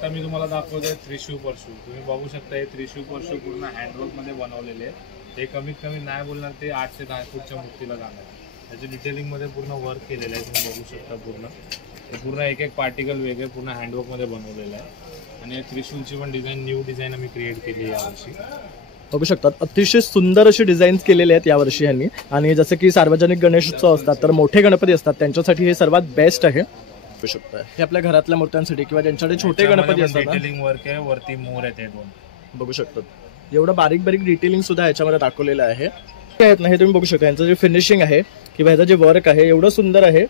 आता मी तुम्हाला दाखवतोय त्रिशूळ परशू. तुम्ही बघू शकता हे त्रिशूळ परशू पूर्ण हँडवर्क मध्ये बनवलेले आहे. ते कमीत कमी नाही बोलणार ते 8 ते 10 फूटच्या मूर्तीला जाणार. त्याचे डिटेलिंग मध्ये पूर्ण वर्क केलेलं आहे. तुम्ही बघू शकता पूर्ण एक एक पार्टिकल वेगळे पूर्ण हँडवर्क मध्ये बनवलेलं आहे. आणि त्रिशूलची पण न्यू डिझाईन आम्ही क्रिएट केली यावर्षी. बघू शकतात अतिशय सुंदर अशी डिझाईन्स केलेले आहेत यावर्षी यांनी. आणि जसं की सार्वजनिक गणेशोत्सव असतात तर मोठे गणपती असतात त्यांच्यासाठी हे सर्वात बेस्ट आहे. बघू शकता हे आपल्या घरातल्या मूर्त्यांसाठी किंवा ज्यांच्याकडे छोटे गणपती असतात डिटेलिंग वर्क आहे. वरती मोर आहे ते दोन बघू शकतात. एवढं बारीक डिटेलिंग सुद्धा याच्यामध्ये दाखवलेलं आहे. हे तुम्ही बघू शकता यांचं जे फिनिशिंग आहे किंवा ह्याचं जे वर्क आहे एवढं सुंदर आहे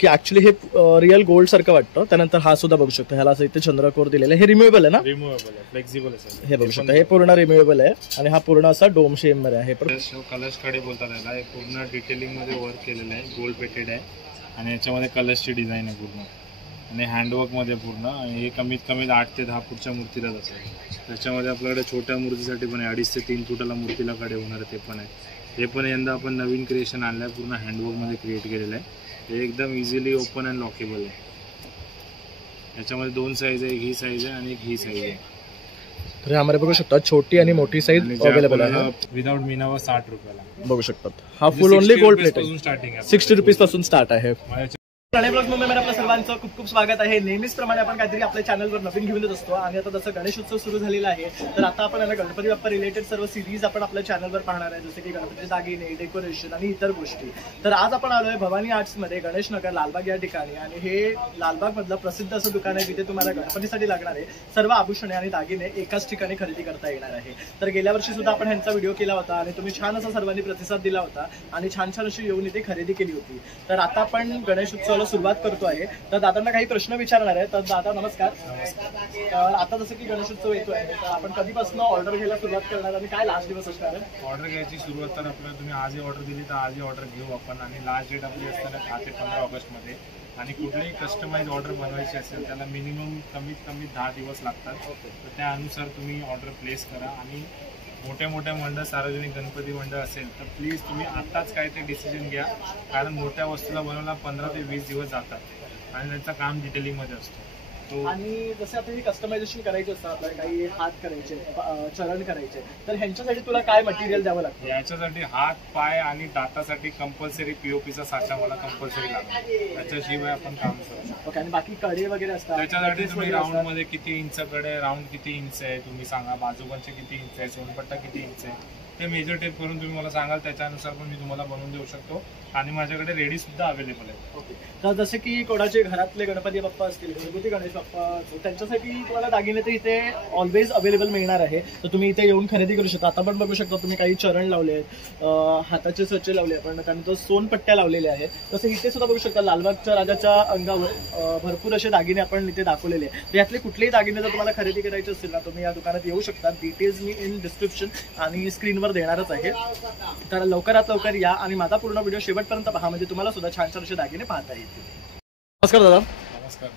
की ऍक्च्युली हे रिअल गोल्ड सारखं वाटतं. त्यानंतर हा सुद्धा बघू शकता ह्याला असं इथे चंद्रकोर दिलेलं आहे. हे रिम्युएबल आहे ना? रिम्युएबल आहे, फ्लेक्सिबल आहे. हे बघू शकता हे पूर्ण रिम्युएबल आहे आणि हा पूर्ण असा डोम शेप मध्ये आहे. कलर्स कडे बोलतात याला. हे पूर्ण डिटेलिंग मध्ये वर्क केलेलं आहे. गोल्ड पेटेड आहे आणि याच्यामध्ये कलर्सची डिझाईन आहे पूर्ण आणि हँडवर्क मध्ये पूर्ण. आणि हे कमीत कमी 8 ते 10 फूटच्या मूर्तीला जातं. त्याच्यामध्ये आपल्याकडे छोट्या मूर्तीसाठी पण आहे. 2.5 ते 3 फुटाला मूर्तीला कडे होणार ते पण आहे. हे पण यंदा आपण नवीन क्रिएशन आणलं आहे. पूर्ण हँडवर्कमध्ये क्रिएट केलेलं आहे. हे एकदम इझिली ओपन अँड लॉकेबल आहे. याच्यामध्ये 2 साईज आहे. एक ही साईज आहे आणि एक ही साईज आहे. तर यामध्ये बघू शकता छोटी आणि मोठी साईज अवेलेबल आहे. विदाउट मीनावर 60 रुपयाला बघू शकतात. हा फुल ओनली गोल्ड प्लेट आहे. स्टार्टिंग आहे. 60 रुपीज पासून स्टार्ट आहे. प्रणय ब्लॉग मध्ये आपल्या सर्वांचं खूप खूप स्वागत आहे. नेहमीच प्रमाणे आपण काहीतरी आपल्या चॅनलवर नवीन घेऊन येत असतो. आणि आता जसं गणेशोत्सव सुरू झालेला आहे तर आता आपण गणपती बाप्पा रिलेटेड सर्व सिरीज आपण आपल्या चॅनलवर पाहणार आहे. जसे की गणपतीचे दागिने, डेकोरेशन आणि इतर गोष्टी. तर आज आपण आलोय भवानी आर्ट्स मध्ये गणेश नगर लालबाग या ठिकाणी. आणि हे लालबाग मधलं प्रसिद्ध असं दुकान आहे जिथे तुम्हाला गणपतीसाठी लागणारे सर्व आभूषणे आणि दागिने एकाच ठिकाणी खरेदी करता येणार आहे. तर गेल्या वर्षी सुद्धा आपण ह्यांचा व्हिडिओ केला होता आणि तुम्ही छान असा सर्वांनी प्रतिसाद दिला होता आणि छान अशी येऊन इथे खरेदी केली होती. तर आता आपण गणेशोत्सवाला सुरुवात करतो आहे. तर दादांना काही प्रश्न विचारणार आहे. तर दादा नमस्कार. तर आता जसं की गणेशोत्सव येतोय तर आपण कधीपासून ऑर्डर घ्यायला सुरुवात करणार आणि काय लास्ट दिवस असणार आहे? ऑर्डर घ्यायची सुरुवात तर आपल्याला तुम्ही आजही ऑर्डर दिली तर आजही ऑर्डर घेऊ आपण. आणि लास्ट डेट आपली असताना 10 ते 15 ऑगस्टमध्ये. आणि कुठलीही कस्टमाइज ऑर्डर बनवायची असेल त्याला मिनिमम कमीत कमी 10 दिवस लागतात. तर त्यानुसार तुम्ही ऑर्डर प्लेस करा. आणि मोठ्या मंडळ सार्वजनिक गणपती मंडळ असेल तर प्लीज तुम्ही आत्ताच काय ते डिसिजन घ्या. कारण मोठ्या वस्तूला बनवायला 15 ते 20 दिवस जातात आणि त्यांचं काम डिटेलिंगमध्ये असतं. आणि जसं आता कस्टमायझेशन करायचं असतं आपल्याला काही हात करायचे, चरण करायचे तर ह्यांच्यासाठी तुला काय मटेरियल द्यावं लागतं? याच्यासाठी हात, पाय आणि दातासाठी कंपल्सरी पीओपीचा साचा मला कंपल्सरी लागतो. त्याच्याशिवाय आपण काम करू शकतो. ओके. आणि बाकी कडे वगैरे असतात त्याच्यासाठी तुम्ही राऊंड मध्ये किती इंच कडे, राऊंड किती इंच आहे तुम्ही सांगा, बाजूकडचे किती इंच आहे, सोनपट्टा किती इंच आहे ते मेजर टेप करून तुम्ही मला सांगाल. त्याच्यानुसार पण मी तुम्हाला बनवून देऊ शकतो. आणि माझ्याकडे रेडी सुद्धा अवेलेबल आहे. ओके. तर जसे की कोणाचे घरातले गणपती बाप्पा असतील, घरगुती गणेश बाप्पा, त्यांच्यासाठी तुम्हाला दागिने तर इथे ऑलवेज अवेलेबल मिळणार आहे. तर तुम्ही इथे येऊन खरेदी करू शकता. आता पण बघू शकता तुम्ही काही चरण लावले आहेत, हाताचे सच्चे लावले आपण, त्यानंतर सोनपट्ट्या लावलेल्या आहेत. तसं इथे सुद्धा बघू शकता लालबागच्या राजाच्या अंगावर भरपूर असे दागिने आपण इथे दाखवलेले आहेत. तर यातले कुठलेही दागिने जर तुम्हाला खरेदी करायचे असतील ना तुम्ही या दुकानात येऊ शकता. डिटेल्स मी इन डिस्क्रिप्शन आणि स्क्रीनवर देणारच आहे. तर लवकरात लवकर या आणि माझा पूर्ण व्हिडिओ शेवटपर्यंत पहा म्हणजे तुम्हाला सुद्धा छान असे दागिने पाहता येतील. नमस्कार दादा. नमस्कार.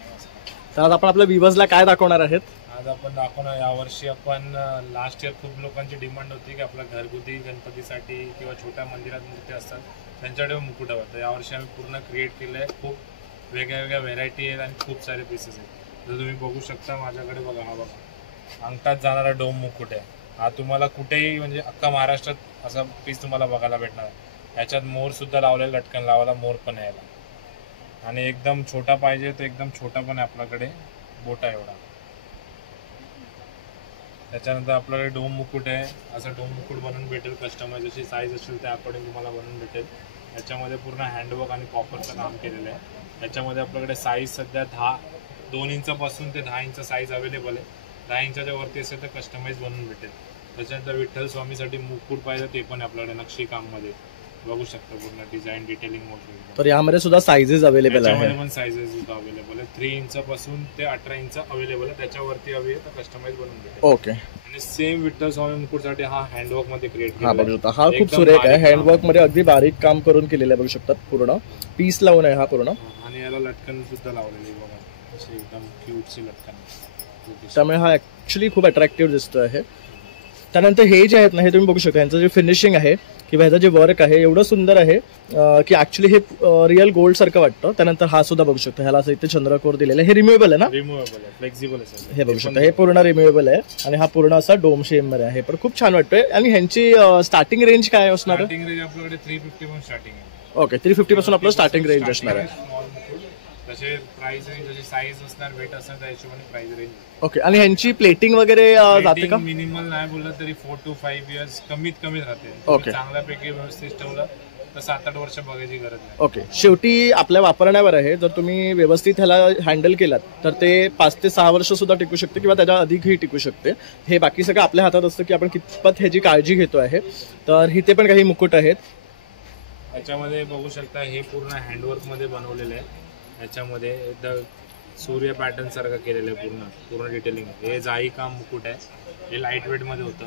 तर आज आपण आपल्या व्ह्यूअर्सला काय दाखवणार आहेत? आज आपण दाखवणार यावर्षी आपण लास्ट इयर खूप लोकांची डिमांड होती की आपल्या घरगुती गणपतीसाठी किंवा छोट्या मंदिरात मूर्ती असतात त्यांच्याकडे मुकुट हवं. तर यावर्षी आम्ही पूर्ण क्रिएट केलं आहे. खूप वेगळ्या व्हेरायटी आहेत आणि खूप सारे पीसेस आहेत. जर तुम्ही बघू शकता माझ्याकडे बघा, हा बघा अंगठात जाणारा डोम मुकुट आहे. हा तुम्हाला कुठेही म्हणजे अख्खा महाराष्ट्रात असा पीस तुम्हाला बघायला भेटणार आहे. याच्यात मोर सुद्धा लावलेला, लटकन लावायला मोर पण यायला. आणि एकदम छोटा पाहिजे तर एकदम छोटा पण आहे आपल्याकडे, बोटा एवढा. त्याच्यानंतर आपल्याकडे डोम मुकुट आहे. असं डोम मुकुट बनवून भेटेल. कस्टमाइज जशी साईज असेल त्या अकॉर्डिंग तुम्हाला बनवून भेटेल. याच्यामध्ये पूर्ण हँडवर्क आणि कॉपरचं काम केलेलं आहे. याच्यामध्ये आपल्याकडे साईज सध्या 2 इंचापासून ते 10 इंच साईज अवेलेबल आहे. 10 इंचाच्या वरती असेल तर कस्टमाइज बनवून भेटेल. त्याच्यानंतर विठ्ठल स्वामीसाठी मुकुट पाहिजे ते पण आपल्याकडे नक्षी काममध्ये बघू शकता. पूर्ण डिझाईन डिटेलिंग मोठं. तर यामध्ये सुद्धा साईजेस अवेलेबल आहे. त्याच्यामध्ये पण साईजेस सुद्धा अवेलेबल आहे. 3 इंचापासून ते 18 इंच अवेलेबल आहे. त्याच्यावरती हवी आहे तर कस्टमाइज बनवून भेटेल. ओके. आणि सेम विठ्ठल स्वामी मुकुटसाठी हा हँडवर्क मध्ये क्रिएट केला. हा बघू शकता. हा खूप सुरेख आहे. हँडवर्क मध्ये अगदी बारीक काम करून केलेलं आहे. बघू शकतात पूर्ण पीस लावून आहे हा पूर्ण. आणि याला लटकन सुद्धा लावलेली बघा, अशी एकदम क्यूटची लटकन. त्यामुळे हा ऍक्च्युली खूप अट्रॅक्टिव्ह दिसतो आहे. त्यानंतर हे जे आहेत ना हे तुम्ही बघू शकता, यांचं जे फिनिशिंग आहे किंवा ह्याचं जे वर्क आहे एवढं सुंदर आहे की ऍक्च्युली हे रिअल गोल्ड सारखं वाटतं. त्यानंतर हा सुद्धा बघू शकतो, ह्याला असं इथे चंद्रकोर दिलेलं आहे. हे रिम्युएबल आहे ना? रिमूव्हेबल आहे, फ्लेक्झिबल आहे सर. हे बघू शकता, हे पूर्ण रिम्युएबल आहे आणि हा पूर्ण असा डोम शेप मध्ये आहे, पण खूप छान वाटतोय. आणि ह्यांची स्टार्टिंग रेंज काय असणार आहे? स्टार्टिंग रेंज आपल्याकडे 350 पासून स्टार्टिंग आहे. ओके, 350 पासून आपलं स्टार्टिंग रेंज असणार आहे. स्मॉल मुकुट तसे प्राइस रेंज, जशी साईज असणार, वेट असणार, त्या हिशोबाने प्राइस रेंज. ओके, आणि ह्यांची प्लेटिंग वगैरे जाते का? मिनिमल नाही बोललं तरी 4 to 5 इयर्स कमीत कमी राहते. Okay. चांगल्यापैकी व्यवस्थित ठेवलं तर 7-8 वर्ष बघायची गरज नाही. ओके, शेवटी आपल्या वापरण्यावर आहे. जर तुम्ही व्यवस्थित ह्याला हँडल केलात तर ते 5 ते 6 वर्ष सुद्धा टिकू शकते किंवा त्याच्या अधिकही टिकू शकते. हे बाकी सगळं आपल्या हातात असतं की आपण कितपत ह्याची काळजी घेतो आहे. तर इथे पण काही मुकुट आहेत. याच्यामध्ये बघू शकता, हे पूर्ण हँडवर्क मध्ये बनवलेलं आहे. याच्यामध्ये एकदम सूर्य पॅटर्न सारखं केलेलं आहे, पूर्ण डिटेलिंग. हे जाई काम मुकुट आहे, हे लाईट वेट मध्ये होतं,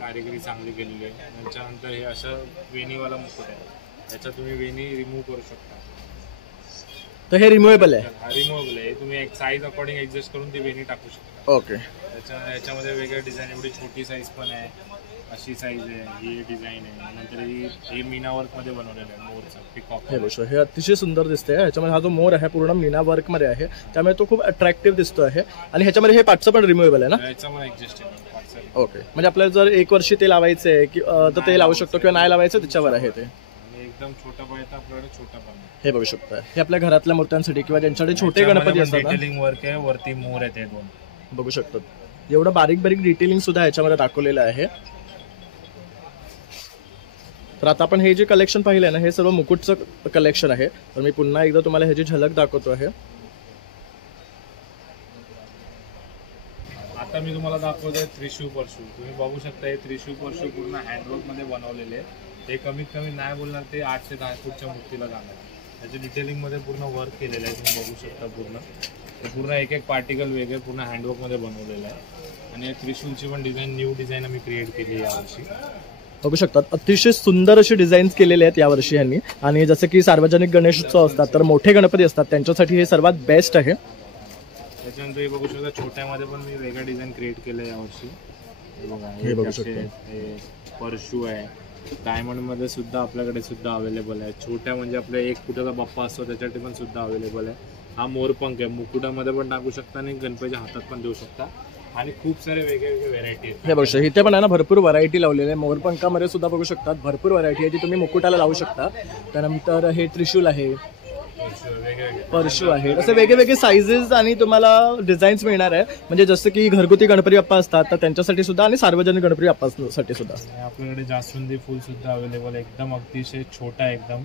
कारिगिरी चांगली केलेली आहे. त्याच्यानंतर हे असं वेणीवाला मुकुट आहे, याच्यात तुम्ही वेणी रिमूव्ह करू शकता. तर हे रिमूवेबल आहे. हा रिमूव्हेबल आहे, तुम्ही एक साईज अकॉर्डिंग ऍडजस्ट करून ती वेणी टाकू शकता. ओके, याच्यामध्ये वेगळ्या डिझाईन, एवढी छोटी साईज पण आहे, अशी साईज आहे, ही डिझाईन आहे. नंतर हे मीना वर्क मध्ये बनवलेलं आहे, मोरचा पिकॉक. हे बघा, हे अतिशय सुंदर दिसतंय. ह्याच्यामध्ये हा जो मोर आहे पूर्ण मीना वर्क मध्ये आहे, त्यामुळे तो खूप अट्रॅक्टिव्ह दिसतो आहे. आणि ह्याच्यामध्ये हे पाठचं पण रिमूवेबल आहे ना? याच्यामध्ये ऍडजस्ट आहे. ओके, म्हणजे आपल्याला जर 1 वर्षी ते लावायचं आहे तर ते लावू शकतो किंवा नाही लावायचं त्याच्यावर आहे ते. आणि एकदम छोटा पाहिजे आपल्याकडे छोटा पण आहे. हे बघू शकता, हे आपल्या घरातल्या मूर्त्यांसाठी किंवा ज्यांच्याकडे छोटे गणपती असतात ना, डिटेलिंग वर्क आहे, वरती मोर आहे ते दोन बघू शकतात. एवढं बारीक बारीक डिटेलिंग सुद्धा ह्याच्यामध्ये दाखवलेलं आहे. तर आता आपण हे जे कलेक्शन पाहिलं ना, हे सर्व मुकुटचं कलेक्शन आहे. तर मी पुन्हा एकदा तुम्हाला ह्याची झलक दाखवतो आहे. आता मी तुम्हाला दाखवतोय त्रिशूळ परशू. तुम्ही बघू शकता, हे त्रिशूळ परशू पूर्ण हँडवर्क मध्ये बनवलेले आहे. हे कमीत कमी नाही बोलणार ते 8 ते 10 फूटच्या मूर्तीला जाणार. त्याचे डिटेलिंग मध्ये पूर्ण वर्क केलेलं आहे, तुम्ही बघू शकता. पूर्ण एक एक पार्टिकल वेगळे पूर्ण हँडवर्क मध्ये बनवलेलं आहे. आणि त्रिशूलची पण डिझाईन, न्यू डिझाईन आम्ही क्रिएट केली आहे यावर्षी. बघू शकतात, अतिशय सुंदर असे डिझाईन्स केलेले आहेत यावर्षी यांनी. आणि जसं की सार्वजनिक गणेशोत्सव असतात तर मोठे गणपती असतात, त्यांच्यासाठी हे सर्वात बेस्ट आहे. त्याच्यानंतर हे बघू शकता, छोट्यामध्ये पण मी वेगळं डिझाईन क्रिएट केलं आहे यावर्षी. हे बघू शकता, हे परशू आहे. डायमंड मध्ये सुद्धा आपल्याकडे सुद्धा अवेलेबल आहे. छोट्या म्हणजे आपल्या 1 फुटाचा बाप्पा असतो त्याच्यासाठी पण सुद्धा अवेलेबल आहे. हा मोरपंख आहे, मुकुटामध्ये पण टाकू शकता आणि गणपतीच्या हातात पण देऊ शकता. आणि खूप सारे वेगवेगळे व्हेरायटी आहेत. हे बघू शकता, इथे पण आहे ना भरपूर व्हरायटी लावलेली आहे. मोरपंखामध्ये सुद्धा बघू शकतात भरपूर व्हरायटी आहे जी तुम्ही मुकुटाला लावू शकता. त्यानंतर हे त्रिशूल आहे, परशू आहे, असे वेगवेगळे साईजेस आणि तुम्हाला डिझाईन्स मिळणार आहे. म्हणजे जसं की घरगुती गणपती बाप्पा असतात तर त्यांच्यासाठी सुद्धा आणि सार्वजनिक गणपती बाप्पासाठी सुद्धा. आपल्याकडे जास्वंदी फुल सुद्धा अवेलेबल आहे, एकदम अतिशय छोटा आहे एकदम.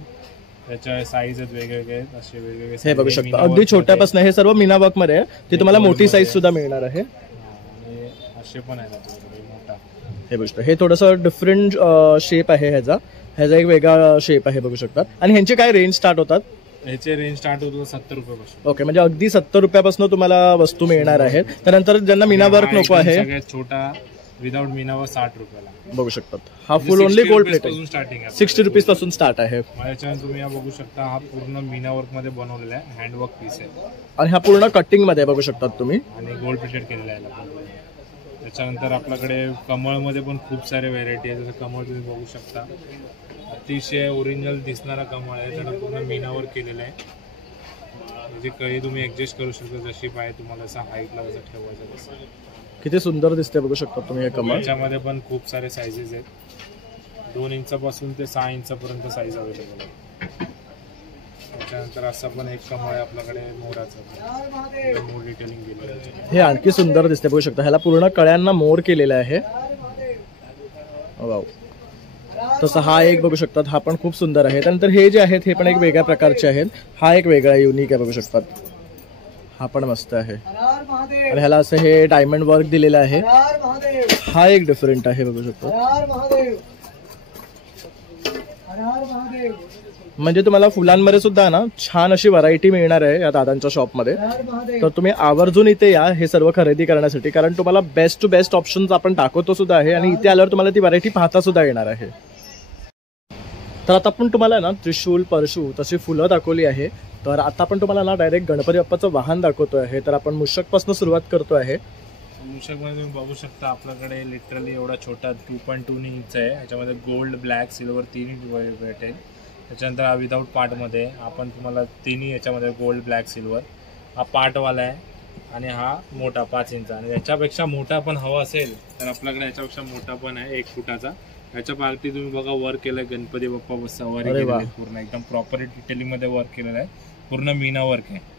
त्याच्या साईज आहेत वेगवेगळे, असे वेगवेगळे. हे बघू शकता, अगदी छोट्यापासून हे सर्व मीना वर्क मध्ये आहे. ते तुम्हाला मोठी साईज सुद्धा मिळणार आहे. असे पण आहेत आपल्याकडे मोठा. हे बघू शकता, हे थोडंसं डिफरंट शेप आहे ह्याचा एक वेगळा शेप आहे बघू शकतात. आणि ह्यांचे काय रेंज स्टार्ट होतात? ह्याचे रेंज स्टार्ट होतो 70 रुपयापासून. ओके, म्हणजे अगदी 70 रुपयापासून तुम्हाला वस्तू मिळणार आहेत. त्यानंतर ज्यांना मीना वर्क नको आहे, सगळ्यात छोटा विदाउट मीना वर्क 60 रुपयाला बघू शकतात. हा फुल ओनली गोल्ड प्लेट पासून स्टार्टिंग आहे, 60 रुपीज पासून स्टार्ट आहे. याच्यानंतर तुम्ही हा बघू शकता, हा पूर्ण मीना वर्क मध्ये बनवलेला आहे, हँडवर्क पीस आहे. आणि हा पूर्ण कटिंग मध्ये बघू शकतात तुम्ही. आणि गोल्ड प्लेटेड केलेला आहे. त्याच्यानंतर आपल्याकडे कमळमध्ये पण खूप सारे व्हेरायटी आहे. जसं कमळ तुम्ही बघू शकता, अतिशय ओरिजिनल दिसणारा कमळ आहे. त्याला पूर्ण मीनावर केलेलं आहे. म्हणजे काही तुम्ही ऍडजस्ट करू शकता, जशी पाहिजे तुम्हाला, असं हाईटला जसं ठेवायचं तसं. किती सुंदर दिसते बघू शकता तुम्ही हे कमळ. याच्यामध्ये पण खूप सारे साईजेस आहेत, 2 इंचापासून ते 6 इंचापर्यंत साईज अवेलेबल आहे. त्याच्यानंतर असं पण एक कमळ आहे आपल्याकडे मोराचं, मोर डिटेलिंग केलेलं आहे. हे आणखी सुंदर दिसते बघू शकता. ह्याला पूर्ण कळ्यांना मोर केलेला आहे. वाव, तसं हा एक बघू शकतात, हा पण खूप सुंदर आहे. त्यानंतर हे जे आहेत हे पण एक वेगळ्या प्रकारचे आहेत. हा एक वेगळा युनिक आहे बघू शकतात, हा पण मस्त आहे. आणि ह्याला असं हे डायमंड वर्क दिलेलं आहे. हा एक डिफरंट आहे बघू शकतो. म्हणजे तुम्हाला फुलांमध्ये सुद्धा ना छान अशी व्हरायटी मिळणार आहे या दादांच्या शॉपमध्ये. तर तुम्ही आवर्जून इथे या हे सर्व खरेदी करण्यासाठी, कारण तुम्हाला बेस्ट टू बेस्ट ऑप्शन्स आपण दाखवतो सुद्धा आहे. आणि इथे आल्यावर तुम्हाला ती व्हरायटी पाहता सुद्धा येणार आहे. तर आता आपण तुम्हाला ना त्रिशूल, परशू तशी फुलं दाखवली आहे. तर आता आपण तुम्हाला ना डायरेक्ट गणपती बाप्पाचं वाहन दाखवतो आहे. तर आपण मूषकपासून सुरुवात करतो आहे. मूषकमध्ये तुम्ही बघू शकता आपल्याकडे लिटरली एवढा छोटा 2.2 इंच आहे. याच्यामध्ये गोल्ड, ब्लॅक, सिल्वर तिन्ही भेटेल. त्याच्यानंतर हा विदाऊट पार्टमध्ये आपण तुम्हाला तिन्ही याच्यामध्ये गोल्ड, ब्लॅक, सिल्वर हा पार्टवाला आहे आणि हा मोठा 5 इंच. आणि याच्यापेक्षा मोठा पण हवा असेल तर आपल्याकडे याच्यापेक्षा मोठा पण आहे 1 फुटाचा. याच्या पार्टी तुम्ही बघा वर्क केलंय, गणपती बाप्पा सवारी केलेली आहे, पूर्ण एकदम प्रॉपर डिटेलिंग मध्ये वर्क केलेलं आहे, पूर्ण मीना वर्क आहे.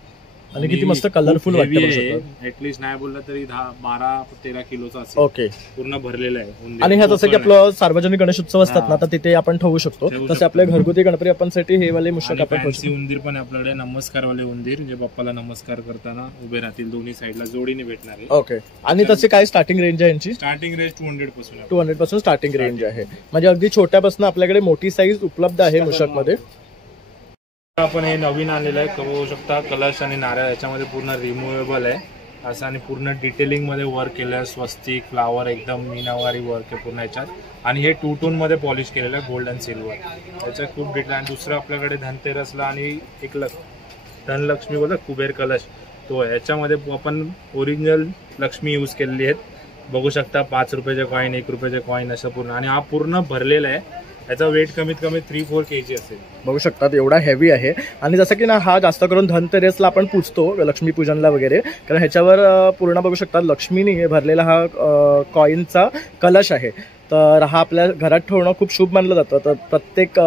आणि किती मस्त कलरफुल वाटतं. ऍटलीस्ट नाही बोललं तरी 12-13 किलोचा असेल. ओके, पूर्ण भरलेला आहे. आणि ह्या जसं की आपलं सार्वजनिक गणेशोत्सव असतात ना, तर तिथे आपण ठेवू शकतो. तसे आपल्या घरगुती गणपती बाप्पांसाठी हे वाले मूषक आपण ठेवू शकतो. उंदीर पण आपल्याकडे नमस्कारवाले उंदीर जे बाप्पाला नमस्कार करताना उभे राहतील, दोन्ही साईडला जोडीने भेटणार आहे. ओके, आणि तसे काय स्टार्टिंग रेंज आहे यांची? स्टार्टिंग रेंज 200 पासून 200 पासून स्टार्टिंग रेंज आहे. म्हणजे अगदी छोट्यापासून आपल्याकडे मोठी साईज उपलब्ध आहे मूषक मध्ये. आपण हे नवीन आणलेलं आहे, बघू शकता कलश आणि नारळ याच्यामध्ये पूर्ण रिमुवेबल आहे असं, आणि पूर्ण डिटेलिंग मध्ये वर्क केलं आहे. स्वस्तिक, फ्लावर, एकदम मीनावारी वर्क आहे पूर्ण याच्यात. आणि हे 2 टोन मध्ये पॉलिश केलेलं आहे, गोल्ड अँड सिल्वर. याच्यात खूप डिटेल. आणि दुसरं आपल्याकडे धनतेरसला आणि एक धनलक्ष्मी बोलतात कुबेर कलश, तो आहे. याच्यामध्ये आपण ओरिजिनल लक्ष्मी यूज केलेली आहेत. बघू शकता 5 रुपयाचे कॉईन, 1 रुपयाचे कॉईन असं पूर्ण. आणि हा पूर्ण भरलेला आहे. याचा वेट कमीत कमी 3-4 kg असेल. बघू शकतात एवढा हेवी आहे. आणि जसं की ना हा जास्त करून धनतेरसला आपण पूजतो, लक्ष्मी पूजनला वगैरे, कारण ह्याच्यावर पूर्ण बघू शकतात लक्ष्मीने भरलेला हा कॉईनचा कलश आहे. तर हा आपल्या घरात ठेवणं खूप शुभ मानलं जातं. तर प्रत्येक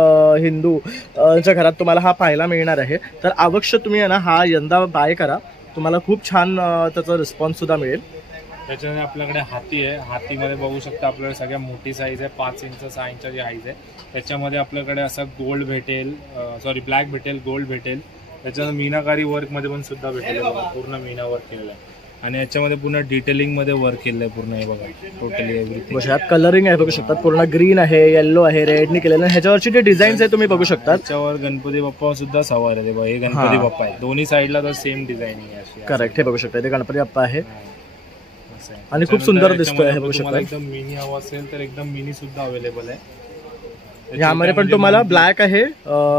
हिंदूच्या घरात तुम्हाला हा पाहायला मिळणार आहे. तर अवश्य तुम्ही ना हा यंदा बाय करा, तुम्हाला खूप छान त्याचा रिस्पॉन्स सुद्धा मिळेल. त्याच्यामध्ये आपल्याकडे हाती आहे. हातीमध्ये बघू शकता आपल्याकडे सगळ्यात मोठी साईज आहे, 5 इंच 6 इंचाची साईज आहे. त्याच्यामध्ये आपल्याकडे असं गोल्ड भेटेल, ब्लॅक भेटेल, गोल्ड भेटेल. त्याच्यानंतर मीनाकारी वर्कमध्ये पण सुद्धा भेटेल. पूर्ण मीना वर्क केलेलं आहे. आणि याच्यामध्ये पूर्ण डिटेलिंग मध्ये वर्क केलं आहे पूर्ण. हे बघा टोटली एव्हरीथिंग. ह्यात कलरिंग आहे बघू शकतात, पूर्ण ग्रीन आहे, येल्लो आहे, रेडनी केलेलं आहे. ह्याच्यावरची जे डिझाईन्स आहे तुम्ही बघू शकता. त्याच्यावर गणपती बाप्पा सुद्धा सवार आहे. हे गणपती बाप्पा आहे, दोन्ही साईडला तर सेम डिझाईनिंग आहे. करेक्ट, हे बघू शकता ते गणपती बाप्पा आहे आणि खूप सुंदर दिसतोय. हे बघू शकता. एकदम मिनी हवा असेल तर एकदम मिनी सुद्धा अवेलेबल आहे. यामध्ये पण तुम्हाला ब्लॅक आहे,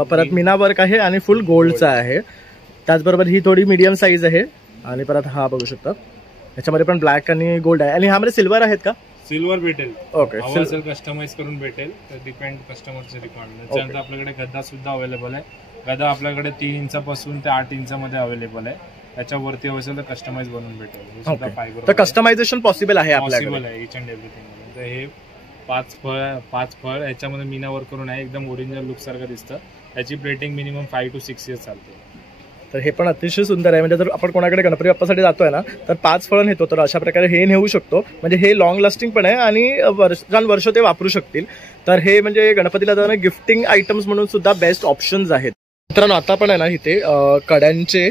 परत मीना वर्क आहे आणि फुल गोल्डचा आहे. त्याचबरोबर ही थोडी मीडियम साईज आहे. आणि परत हा बघू शकता याच्यामध्ये पण ब्लॅक आणि गोल्ड आहे. आणि ह्यामध्ये सिल्वर आहेत का? सिल्वर भेटेल. ओके, कस्टमाइज करून भेटेल, तर डिपेंड कस्टमरचे रिक्वायरमेंट. त्याच्यानंतर आपल्याकडे गदा सुद्धा अवेलेबल आहे. गदा आपल्याकडे 3 इंचापासून ते 8 इंचामध्ये अवेलेबल आहे. त्याच्यावरती असेल तर कस्टमाइज बनवून भेटेल. तर कस्टमायझेशन पॉसिबल आहे आपल्याकडे. पॉसिबल आहे इच अँड एव्हरीथिंग. तर हे 5 फळ याच्यामध्ये मीना वर्क करून आहे, एकदम ओरिजिनल लुक सारखं दिसतं. याची प्लेटिंग मिनिमम 5 to 6 years चालते. तर हे पण अतिशय सुंदर आहे. म्हणजे जर आपण कोणाकडे गणपती बाप्पासाठी जातोय ना, तर 5 फळं नेतो, तर अशा प्रकारे हे नेऊ शकतो. म्हणजे हे लॉंग लास्टिंग पण आहे आणि वर्ष ते वापरू शकतील. तर हे म्हणजे गणपतीला जाताना गिफ्टिंग आयटम्स म्हणून सुद्धा बेस्ट ऑप्शन्स आहेत. मित्रांनो, आता पण आहे ना इथे कड्यांचे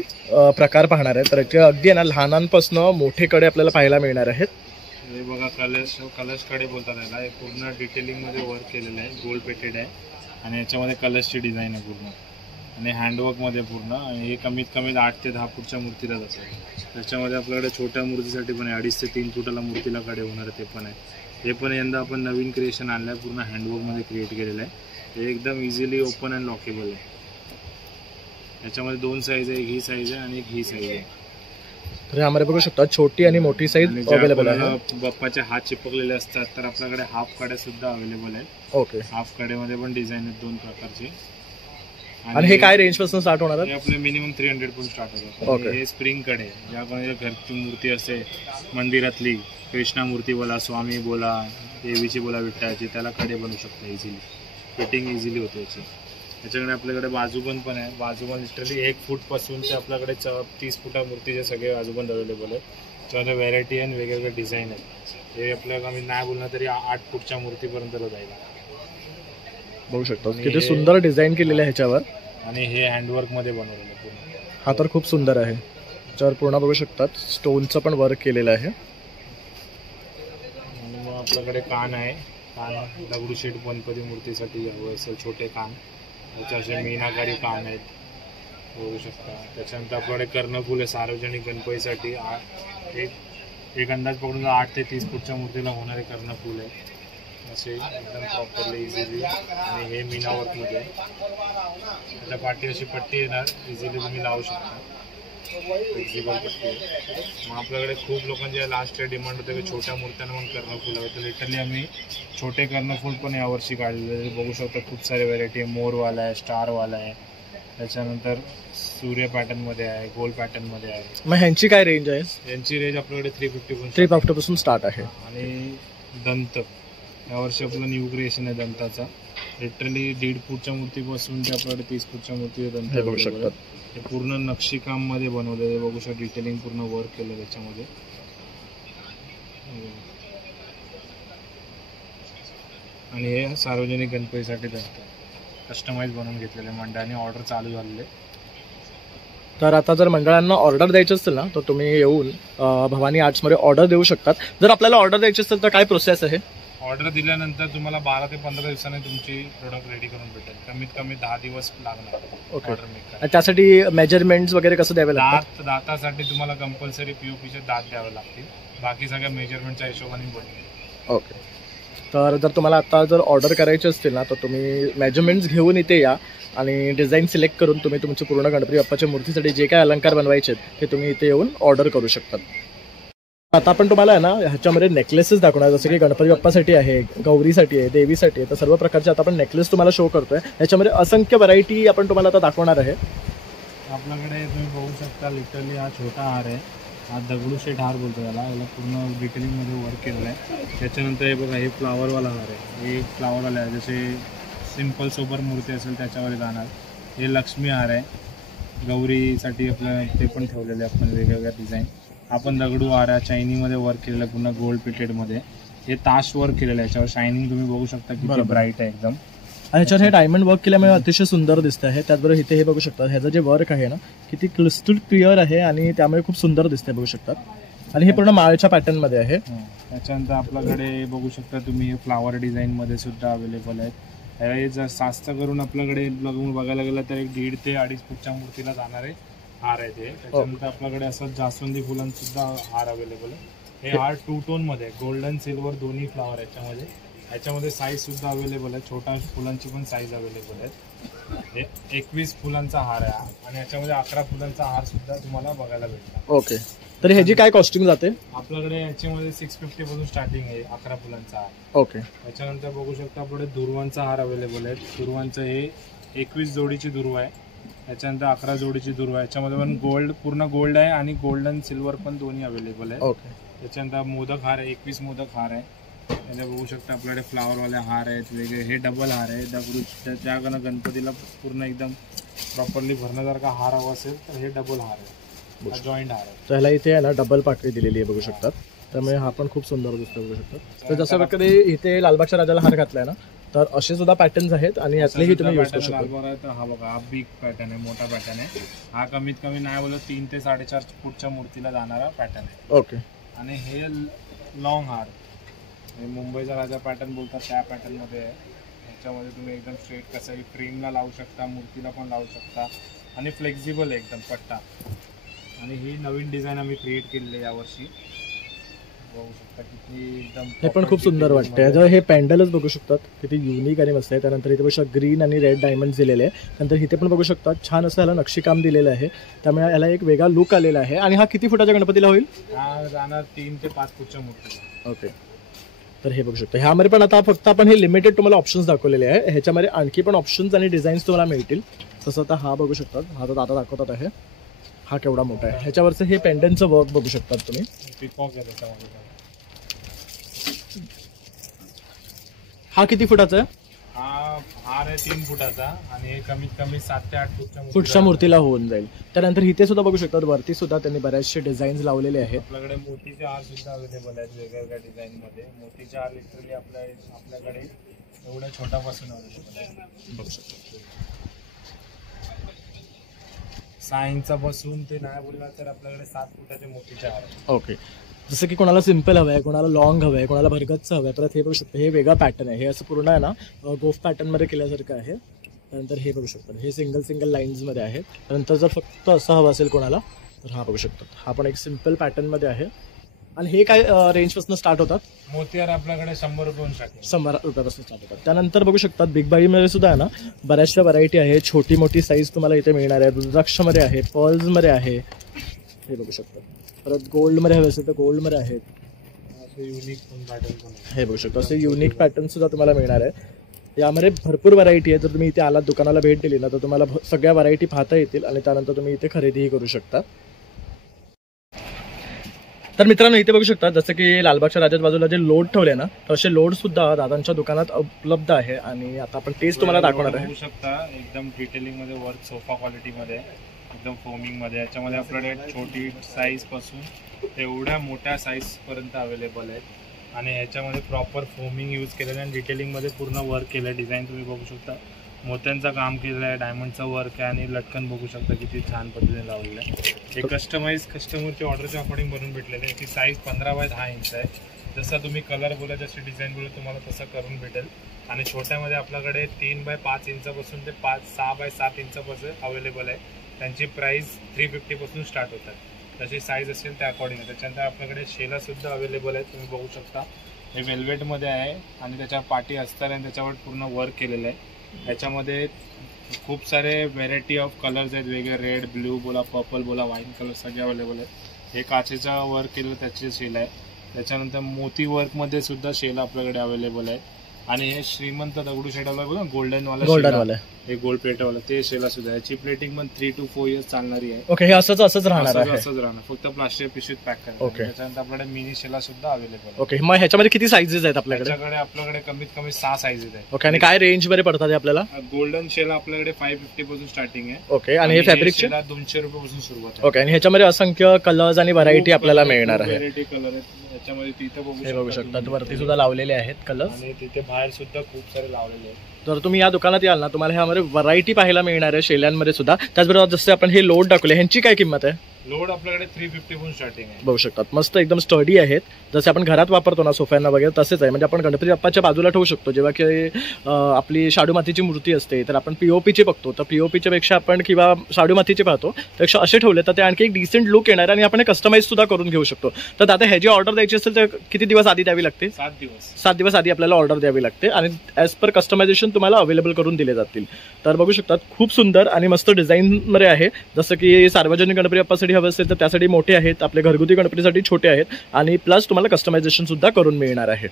प्रकार पाहणार आहे. तर अगदी आहे ना लहानांपासून मोठे कडे आपल्याला पाहायला मिळणार आहेत. हे बघा कलश कडे बोलतात याला. हे पूर्ण डिटेलिंग मध्ये वर्क केलेलं आहे, गोल्ड पेटेड आहे. आणि याच्यामध्ये कलशची डिझाईन आहे पूर्ण आणि हँडवर्क मध्ये पूर्ण. आणि हे कमीत कमी 8 ते 10 फूटच्या मूर्तीला असेल. त्याच्यामध्ये आपल्याकडे छोट्या मूर्तीसाठी पण आहे, 2.5 ते 3 फुटाला मूर्तीला कडे होणार ते पण आहे. हे पण यंदा आपण नवीन क्रिएशन आणलं आहे, पूर्ण हँडवर्क मध्ये क्रिएट केलेलं आहे. हे एकदम इझिली ओपन अँड लॉकेबल आहे. याच्यामध्ये 2 साईज आहे, एक ही साईज आहे आणि एक ही साईज आहे. तर यामध्ये बघू शकता छोटी आणि मोठी साईज अवेलेबल आहे. बाप्पाचे हात चिपकलेले असतात तर आपल्याकडे हाफ कडे सुद्धा अवेलेबल आहेत. ओके, हाफ कडेमध्ये पण डिझाईन आहेत 2 प्रकारचे. आणि हे काय रेंज पासून स्टार्ट होणार आहे? आपले मिनिमम 300 पासून स्टार्ट होतात. हे स्प्रिंग कडे, ज्यामध्ये घरची मूर्ती असते मंदिरातली, कृष्णा मूर्ती बोला, स्वामी बोला, देवीची बोला, विठ्ठलाची, त्याला कडे बनवू शकता इझिली. फिटिंग इझिली होते याची. त्याच्याकडे आपल्याकडे बाजूबंद पण आहे. बाजूबंद लिटरली 1 फूट पासून ते आपल्याकडे 30 फुटा मूर्तीचे सगळे बाजूबंद अवेलेबल आहेत. त्यामध्ये व्हेरायटी आणि वेगवेगळे डिझाईन आहेत. हे आपल्याला आम्ही नाही बोलणार तरी 8 फूटच्या मूर्तीपर्यंत जाईल. बघू शकतो किती सुंदर डिझाईन केलेलं आहे ह्याच्यावर. आणि हे हँडवर्क मध्ये बनवलेलं पूर्ण. हा तर खूप सुंदर आहे. त्याच्यावर पूर्ण बघू शकतात स्टोनचं पण वर्क केलेलं आहे. आणि मग आपल्याकडे कान आहे. कान दगडूशेठ गणपती मूर्तीसाठी हवं असेल छोटे कान, त्याचे असे मीनाकारी कान आहेत बघू शकता. त्याच्यानंतर आपल्याकडे कर्णफूल आहे सार्वजनिक गणपतीसाठी. एक अंदाज पकडून 8 ते 30 फूटच्या मूर्तीला होणारे कर्णफूल आहे असे एकदम प्रॉपरली इझिली. आणि हे मीना वर्कमध्ये आहे. त्याच्या पाठी अशी पट्टी येणार, इझिली तुम्ही लावू शकता. फ्लेक्झिबल पट्टी आहे. मग आपल्याकडे खूप लोकांचे लास्ट इयर डिमांड होते की छोट्या मूर्त्यांना पण कर्णफूल हवे, तर लिटरली आम्ही छोटे कर्णफूल पण यावर्षी काढलेले बघू शकता. खूप सारे व्हरायटी आहे. मोरवाला आहे, स्टारवाला आहे, त्याच्यानंतर सूर्य पॅटर्नमध्ये आहे, गोल पॅटर्नमध्ये आहे. मग ह्यांची काय रेंज आहे? यांची रेंज आपल्याकडे 350 350 पासून स्टार्ट आहे. आणि दंत यावर्षी आपलं न्यू क्रिएशन आहे दंताचा. लिटरली 1.5 फूटच्या मूर्तीपासून ते आपल्याकडे 30 फूटच्या मूर्ती दंत हे बघू शकतात. हे पूर्ण नक्षीकाम मध्ये बनवलेले बघू शकता. डिटेलिंग पूर्ण वर्क केलं त्याच्यामध्ये. आणि हे सार्वजनिक गणपतीसाठी दंत कस्टमाइज बनवून घेतलेले मंडळाने. ऑर्डर चालू झालेले. तर आता जर मंडळांना ऑर्डर द्यायची असेल ना तर तुम्ही येऊन भवानी आर्ट्समध्ये ऑर्डर देऊ शकतात. जर आपल्याला ऑर्डर द्यायची असेल तर काय प्रोसेस आहे? ऑर्डर दिल्यानंतर तुम्हाला 12 ते 15 दिवसांनी तुमची प्रोडक्ट रेडी करून भेटेल. कमीत कमी 10 दिवस लागणार ओके. ऑर्डर मेक आणि त्यासाठी मेजरमेंट्स वगैरे कसं द्यावे लागतात? दातासाठी तुम्हाला कंपल्सरी पीओपीचे दात द्यावे लागतील. बाकी सगळ्या मेजरमेंटच्या हिशोबाने बनवेल. ओके. तर जर तुम्हाला आता जर ऑर्डर करायचे असतील ना तर तुम्ही मेजरमेंट्स घेऊन इथे या आणि डिझाईन सिलेक्ट करून तुम्ही तुमचे पूर्ण गणपती बाप्पाच्या मूर्तीसाठी जे काय अलंकार बनवायचे आहेत ते तुम्ही इथे येऊन ऑर्डर करू शकतात. आता आपण तुम्हाला आहे ना ह्याच्यामध्ये नेकलेसेस दाखवणार, जसं की गणपती बाप्पासाठी आहे, गौरीसाठी आहे, देवीसाठी आहे. तर सर्व प्रकारचे आता आपण नेकलेस तुम्हाला शो करतोय. ह्याच्यामध्ये असंख्य व्हरायटी आपण तुम्हाला आता दाखवणार आहे. आपल्याकडे तुम्ही बघू शकता लिटरली हा छोटा हार आहे. हा दगडूशेठ हार बोलतो याला पूर्ण डिटेलिंगमध्ये वर्क केलेलं आहे. त्याच्यानंतर हे बघा, हे फ्लावरवाला हार आहे. हे फ्लावरवाला आहे, जसे सिम्पल सोबर मूर्ती असेल त्याच्यावर जाणार. हे लक्ष्मी हार आहे. गौरीसाठी आपलं ते पण ठेवलेले आपण वेगवेगळ्या डिझाईन. आपण दगडू हार आहे, चायनीमध्ये वर्क केलेलं आहे, पुन्हा गोल्ड प्लेटेडमध्ये. हे ताश वर्क केलेलं आहे, याच्यावर शायनिंग तुम्ही बघू शकता किती ब्राईट आहे एकदम. आणि ह्याच्यावर हे डायमंड वर्क केल्यामुळे अतिशय सुंदर दिसत आहे. त्याचबरोबर इथे हे बघू शकता ह्याचं जे वर्क आहे ना किती क्रिस्टल क्लिअर आहे आणि त्यामुळे खूप सुंदर दिसते बघू शकतात. आणि हे पूर्ण माळच्या पॅटर्नमध्ये आहे. त्याच्यानंतर आपल्याकडे बघू शकता तुम्ही हे फ्लावर डिझाईनमध्ये सुद्धा अवेलेबल आहेत. हे जर जास्त करून आपल्याकडे बघायला गेलं तर 1.5 ते 2.5 फूटच्या मूर्तीला जाणारे हार आहे ते. त्याच्यानंतर आपल्याकडे असं जास्वंदी फुलांसुद्धा हार अवेलेबल आहे. हे हार 2 टोनमध्ये गोल्डन सिल्वर दोन्ही फ्लावर याच्यामध्ये. ह्याच्यामध्ये साईज सुद्धा अवेलेबल आहे. छोटा फुलांची पण साईज अवेलेबल आहे. हे 21 फुलांचा हार आहे आणि याच्यामध्ये 11 फुलांचा हार सुद्धा तुम्हाला बघायला भेटणार. ओके. तर ह्याची काय कॉस्टिंग जाते? आपल्याकडे याच्यामध्ये 650 पासून स्टार्टिंग आहे 11 फुलांचा हार. ओके. त्याच्यानंतर बघू शकता आपल्याकडे दुर्वांचा हार अवेलेबल आहे. दुर्वांचं हे 21 जोडीची दुर्व आहे. त्याच्यानंतर 11 जोडीची दुर्व आहे. याच्यामध्ये पण गोल्ड पूर्ण गोल्ड आहे आणि गोल्डन सिल्वर पण दोन्ही अवेलेबल आहे. ओके. त्याच्यानंतर मोदक हार आहे, 21 मोदक हार आहे. त्याच्या बघू शकता आपल्याकडे फ्लावरवाले हार आहेत वेगळे. हे डबल हार आहे. दगडू ज्या गणपतीला पूर्ण एकदम प्रॉपरली भरण्यासारखा हार हवा असेल तर हे डबल हार आहे. जॉईंट हार आहे. तर ह्याला इथे आहे ना डबल पाकळी दिलेली आहे बघू शकतात. त्यामुळे हा पण खूप सुंदर दिसतो बघू शकतात. तर जसं प्रकारे इथे लालबागच्या राजाला हार घातलाय ना तर असे सुद्धा पॅटर्न्स आहेत आणि यातलेही तुम्ही यूज करू शकता. हा बघा, हा बिग पॅटर्न आहे, मोठा पॅटर्न आहे. हा कमीत कमी नाही बोलत 3 ते 4.5 फूटच्या मूर्तीला जाणारा पॅटर्न आहे. ओके. आणि हे लॉंग हार मुंबईचा राजा पॅटर्न बोलतात त्या पॅटर्नमध्ये आहे. ह्याच्यामध्ये तुम्ही एकदम स्ट्रेट कसंही फ्रेमला लावू शकता, मूर्तीला पण लावू शकता आणि फ्लेक्झिबल आहे एकदम पट्टा. आणि ही नवीन डिझाईन आम्ही क्रिएट केलेली आहे यावर्षी. बघू शकता किती एकदम हे पण खूप सुंदर वाटतं. याचं हे पॅन्डलच बघू शकतात किती युनिक आणि मस्त आहे. त्यानंतर इथे बघू ग्रीन आणि रेड डायमंड दिलेले आहे. त्यानंतर इथे पण बघू शकता छान असं ह्याला नक्षीकाम दिलेलं आहे. त्यामुळे याला एक वेगळा लुक आलेला आहे. आणि हा किती फुटाच्या गणपतीला होईल? हा जाणार 3 ते 5 फूटच्या मूर्तीला. ओके. तर हे बघू शकता ह्यामध्ये पण आता फक्त आपण हे लिमिटेड तुम्हाला ऑप्शन्स दाखवलेले आहे. ह्याच्यामध्ये आणखी पण ऑप्शन्स आणि डिझाईन्स तुम्हाला मिळतील. तसं आता हा बघू शकतात, हा तर आता दाखवतात आहे. हा केवढा मोठा आहे. ह्याच्यावरचं हे पेंडंटचं वर्क बघू शकतात तुम्ही. पिकॉक आहे त्याच्यामध्ये. हा किती फुटाचा आहे? हा हार आहे 3 फुटाचा आणि हे कमीत कमी 7 ते 8 फुटच्या मूर्तीला होऊन जाईल. त्यानंतर इथे सुद्धा बघू शकतात वरती सुद्धा त्यांनी बऱ्याचशे डिझाईन्स लावलेले आहेत. आपल्याकडे मोतीचे हार सुद्धा अवेलेबल आहेत वेगवेगळ्या डिझाईन मध्ये. मोतीचे हार लिटरली आपल्याकडे एवढ्या छोटापासून अवेलेबल आहे बघू शकतो. 6 इंचापासून ते नाही बोलला तर आपल्याकडे 7 फुटाचे मोतीचे हार आहेत. ओके. जसं की कोणाला सिम्पल हवं आहे, कोणाला लॉंग हवं आहे, कोणाला भरगतचं हवं आहे. परत हे बघू शकतो हे वेगळा पॅटर्न आहे. हे असं पूर्ण आहे ना गोफ पॅटर्नमध्ये केल्यासारखं आहे. त्यानंतर हे बघू शकतो हे सिंगल लाईन्समध्ये आहे. त्यानंतर जर फक्त असं हवं असेल कोणाला तर हा बघू शकतो. हा पण एक सिम्पल पॅटर्नमध्ये आहे. आणि हे काय रेंज पासून स्टार्ट होतात? मोतिहार आपल्याकडे 100 रुपये स्टार्टिंग. 100 रुपयापासून स्टार्ट होतात. त्यानंतर बघू शकतात बिग बाईमध्ये सुद्धा आहे ना बऱ्याचशा व्हरायटी आहे. छोटी मोठी साईज तुम्हाला इथे मिळणार आहे. रुद्राक्षमध्ये आहे, पर्ल्समध्ये आहे, हे बघू शकतात. परत गोल्डमध्ये हवे असेल तर गोल्डमध्ये आहेत. युनिक पॅटर्न पण आहे. हे बघू शकता असे युनिक पॅटर्न सुद्धा तुम्हाला मिळणार आहे. यामध्ये भरपूर व्हरायटी आहे. जर तुम्ही इथे आलात दुकानाला भेट दिली ना तर तुम्हाला सगळ्या व्हरायटी पाहता येतील आणि त्यानंतर तुम्ही इथे खरेदीही करू शकता. तर मित्रांनो इथे बघू शकता जसं की लालबागच्या राजाच्या बाजूला जे लोड ठेवले ना तसे लोड सुद्धा दादांच्या दुकानात उपलब्ध आहे आणि आता आपण तेच तुम्हाला दाखवणार आहे. बघू शकता एकदम डिटेलिंग मध्ये वर्क सोफा क्वालिटी मध्ये एकदम फोमिंग मध्ये. याच्यामध्ये आपल्याकडे छोटी साईज पासून एवढ्या मोठ्या साईज पर्यंत अवेलेबल आहेत आणि ह्याच्यामध्ये प्रॉपर फोमिंग यूज केलेलं आहे आणि डिटेलिंग मध्ये पूर्ण वर्क केलं आहे. डिझाईन तुम्ही बघू शकता मोत्यांचं काम केलेलं आहे, डायमंडचं वर्क आहे आणि लटकन बघू शकता किती छान पद्धतीने लावलेलं आहे. हे कस्टमाइज कस्टमरच्या ऑर्डरच्या अकॉर्डिंग बनवून भेटलेलं आहे. याची साईज 15x10 इंच आहे. जसा तुम्ही कलर बोला जशी डिझाईन बोला तुम्हाला तसं करून भेटेल. आणि छोट्यामध्ये आपल्याकडे 3x5 इंचापासून ते 6x7 इंचापासून अवेलेबल आहे. त्यांची प्राइस 350 पासून स्टार्ट होतात. तशी साईज असेल त्या अकॉर्डिंग. त्याच्यानंतर आपल्याकडे शेलासुद्धा अवेलेबल आहे. तुम्ही बघू शकता हे वेल्वेटमध्ये आहे आणि त्याच्या पाठी अस्तर आणि त्याच्यावर पूर्ण वर्क केलेलं आहे. याच्यामध्ये खूप सारे व्हेरायटी ऑफ कलर्स आहेत वेगळे. रेड, ब्ल्यू बोला, पर्पल बोला, वाईन कलर सगळे अवेलेबल आहेत. हे काचेचा वर्क केलेलं त्याची शेल आहे. त्याच्यानंतर मोती वर्कमध्ये सुद्धा शेल आपल्याकडे अवेलेबल आहे. आणि हे श्रीमंत दगडूशेठवाला बघा गोल्डनवाला हे गोल्ड प्लेटवाला ते शेला सुद्धा. याची प्लेटिंग पण 3 to 4 इयर्स चालणारी आहे. ओके हे असंच राहणार आहे. असंच राहणार फक्त प्लास्टिक पिशवीत पॅक करायचं. ओके. त्याच्यानंतर आपल्याकडे मिनी शेला सुद्धा अवेलेबल आहे. ओके मग ह्याच्यामध्ये किती साईजेस आहेत आपल्याकडे? आपल्याकडे कमीत कमी 6 साईजेस आहेत. ओके आणि काय रेंज मध्ये पडतात हे आपल्याला? गोल्डन शेला आपल्याकडे 550 पासून स्टार्टिंग आहे. ओके आणि हे फॅब्रिकचे 200 रुपयापासून सुरुवात आहे. ओके आणि ह्याच्यामध्ये असंख्य कलर्स आणि व्हरायटी आपल्याला मिळणार आहे. व्हेरायटी कलर आहेत याच्यामध्ये. तिथे बघू शकता वरती सुद्धा लावलेले आहेत कलर्स आणि तिथे बाहेर सुद्धा खूप सारे लावलेले आहेत. तर तुम्ही या दुकानात याल ना तुम्हाला ह्यामध्ये व्हरायटी पाहायला मिळणार आहे शेल्यांमध्ये सुद्धा. त्याचबरोबर जसे आपण हे लोड दाखवले ह्यांची काय किंमत आहे? लोड आपल्याकडे 350 पासून स्टार्टिंग आहे. बघू शकतात मस्त एकदम स्टडी आहेत. जसे आपण घरात वापरतो ना सोफ्यांना वगैरे तसेच आहे. म्हणजे आपण गणपती बाप्पाच्या बाजूला ठेवू शकतो. जेव्हा की आपली शाडू मातीची मूर्ती असते तर आपण पीओपीची बघतो तर पीओपीच्या पेक्षा आपण किंवा शाडू मातीचे पाहतो त्यापेक्षा असे ठेवले तर ते आणखी एक डिसेंट लुक येणार आणि आपण कस्टमाइज सुद्धा करून घेऊ शकतो. तर दादा ह्याची ऑर्डर द्यायची असेल तर किती दिवस आधी द्यावी लागते? 7 दिवस आधी आपल्याला ऑर्डर द्यावी लागते आणि ॲज पर कस्टमायझेशन तुम्हाला अवेलेबल करून दिले जातील. तर बघू शकतात खूप सुंदर आणि मस्त डिझाईनमध्ये आहे. जसं की सार्वजनिक गणपती बाप्पासाठी हवं असेल तर त्यासाठी मोठे आहेत, आपले घरगुती गणपतीसाठी छोटे आहेत आणि प्लस तुम्हाला कस्टमायझेशन सुद्धा करून मिळणार आहे.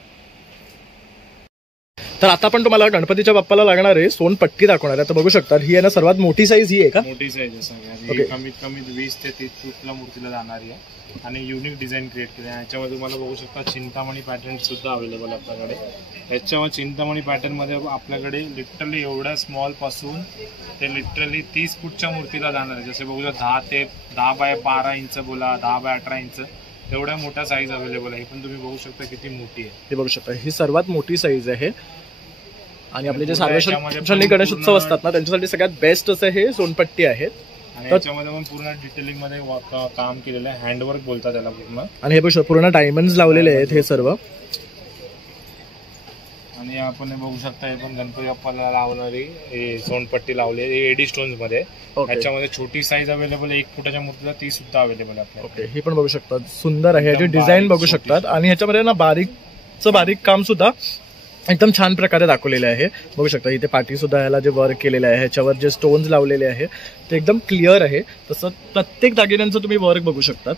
तर आता पण तुम्हाला गणपतीच्या बाप्पाला लागणार आहे सोनपट्टी दाखवणार आहे. तर बघू शकता ही आहे ना सर्वात मोठी साईज ही आहे का? मोठी साईज आहे सगळ्यात. ओके. कमीत कमी 20 ते 30 फूटला मूर्तीला जाणारी आहे आणि युनिक डिझाईन क्रिएट केली आहे. याच्यामध्ये तुम्हाला बघू शकता चिंतामणी पॅटर्न सुद्धा अवेलेबल आहे आपल्याकडे. याच्यावर चिंतामणी पॅटर्न मध्ये आपल्याकडे लिटरली एवढ्या स्मॉल पासून ते लिटरली 30 फूटच्या मूर्तीला जाणार आहे. जसे बघू शकता 10x12 इंच बोला, 10x18 इंच एवढ्या मोठ्या साईज अवेलेबल आहे. पण तुम्ही बघू शकता किती मोठी आहे. हे बघू शकता ही सर्वात मोठी साईज आहे आणि आपले जे सार्वजनिक गणेश उत्सव असतात ना त्यांच्यासाठी सगळ्यात बेस्ट असं हे सोनपट्टी आहेत. आणि याच्यामध्ये पण पूर्ण डिटेलिंग मध्ये काम केलेलं आहे. हँडवर्क बोलतात त्याला पूर्ण. आणि हे बघू पूर्ण डायमंड्स लावलेले आहेत हे सर्व. आणि आपण बघू शकता हे पण गणपती बाप्पाला लावणारी सोनपट्टी लावली एडी स्टोन्स मध्ये. याच्यामध्ये छोटी साईज अवेलेबल आहे 1 फुटाच्या मूर्तीला ती सुद्धा अवेलेबल आहे. ओके ही पण बघू शकतात सुंदर आहे. याची डिझाईन बघू शकतात आणि ह्याच्यामध्ये ना बारीक काम सुद्धा एकदम छान प्रकारे दाखवलेले आहे. बघू शकता इथे पाठी सुद्धा याला जे वर्क केलेलं आहे ह्याच्यावर जे स्टोन्स लावलेले आहे ते एकदम क्लिअर आहे. तसं प्रत्येक दागिन्यांचं तुम्ही वर्क बघू शकतात.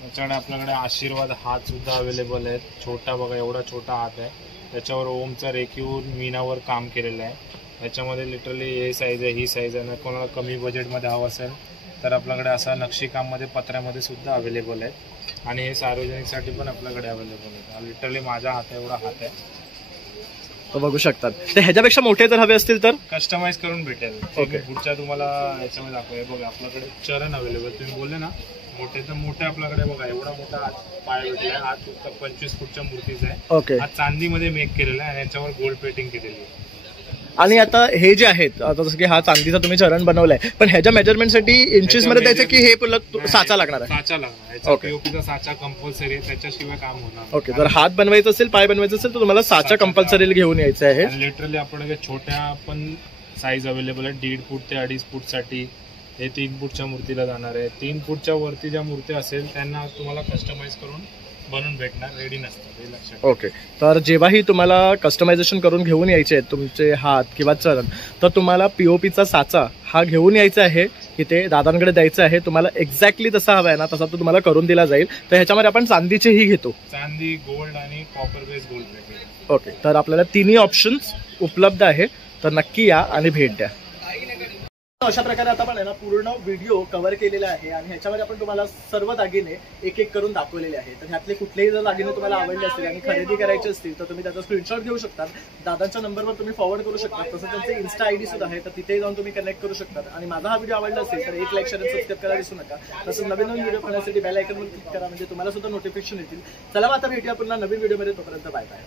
त्याच्याकडे आपल्याकडे आशीर्वाद हात सुद्धा अवेलेबल आहेत. छोटा बघा एवढा छोटा हात आहे. त्याच्यावर ओमचा रेखीव मीनावर काम केलेलं आहे. याच्यामध्ये लिटरली हे साईज आहे ही साईज आहे. कोणाला कमी बजेटमध्ये हवं असेल तर आपल्याकडे असा नक्षीकाममध्ये पत्र्यामध्ये सुद्धा अवेलेबल आहे. आणि हे सार्वजनिकसाठी पण आपल्याकडे अवेलेबल आहे. लिटरली माझा हात एवढा हात आहे. तो बघू शकतात. तर ह्याच्यापेक्षा मोठे जर हवे असतील तर कस्टमाइज करून भेटेल. ओके. पुढच्या तुम्हाला याच्यामध्ये दाखवूया बघा आपल्याकडे चरण अवेलेबल. तुम्ही बोलले ना मोठे तर मोठे आपल्याकडे बघा एवढा मोठा पाय भेटला. हा 25 फूटच्या मूर्तीचा आहे. ओके. हा चांदीमध्ये मेक केलेला आहे आणि याच्यावर गोल्ड प्लेटिंग केलेली आहे. आणि आता हे जे आहेत आता जसं की हा चांदीचा तुम्ही चरण बनवलाय पण ह्याच्या मेजरमेंटसाठी इंचेस मध्ये द्यायचं की हे साचा लागणार आहे? साचा लागणार. पीओपीचा साचा कंपल्सरी आहे त्याच्याशिवाय काम होणार. ओके. जर हात बनवायचा असेल पाय बनवायचं असेल तर तुम्हाला साचा कंपल्सरी घेऊन यायचं आहे. लिटरली आपल्याकडे छोट्या पण साईज अवेलेबल आहे 1.5 फूट ते 2.5 फूट साठी. हे 3 फूटच्या मूर्तीला जाणार आहे. 3 फूटच्या वरती ज्या मूर्ती असेल त्यांना तुम्हाला कस्टमाइज करून बनवून भेटणार, रेडी नसतं, हे लक्षात ठेवा. ओके. तर जेव्हाही तुम्हाला कस्टमायझेशन करून घेऊन यायचे आहेत तुमचे हात किंवा चरण, तर तुम्हाला पीओपीचा साचा हा घेऊन यायचा आहे, इथे दादांकडे द्यायचा आहे. तुम्हाला एक्झॅक्टली तसा हवा आहे ना तसा तो तुम्हाला करून दिला जाईल. तर ह्याच्यामध्ये आपण चांदीचेही घेतो, चांदी, गोल्ड आणि copper base gold plated. Okay. तर आपल्याला तिन्ही ऑप्शन्स उपलब्ध आहे, तर नक्की या आणि भेट द्या. अशा प्रकारे आता आपण आहे ना पूर्ण व्हिडिओ कव्हर केलेला आहे आणि ह्याच्यामध्ये आपण तुम्हाला सर्व दागिने एक एक करून दाखवलेले आहे. तर ह्यातले कुठलेही जर दागिने तुम्हाला आवडले असतील आणि खरेदी करायचे असतील तर तुम्ही त्याचा स्क्रीनशॉट घेऊ शकता, दादांच्या नंबरवर तुम्ही फॉरवर्ड करू शकता. तसं त्यांचे इन्स्टा आयडी सुद्धा आहे, तर तिथे जाऊन तुम्ही कनेक्ट करू शकता. आणि माझा हा व्हिडिओ आवडला असेल तर एक लाईक, शेअर आणि सबस्क्राईब करायला विसरू नका. तसंच नवीन व्हिडिओ पाहण्यासाठी बेल आयकॉनवर क्लिक करा, म्हणजे तुम्हाला सुद्धा नोटिफिकेशन येतील. चला आता भेटूया पुन्हा नवीन व्हिडिओमध्ये. तोपर्यंत बाय बाय.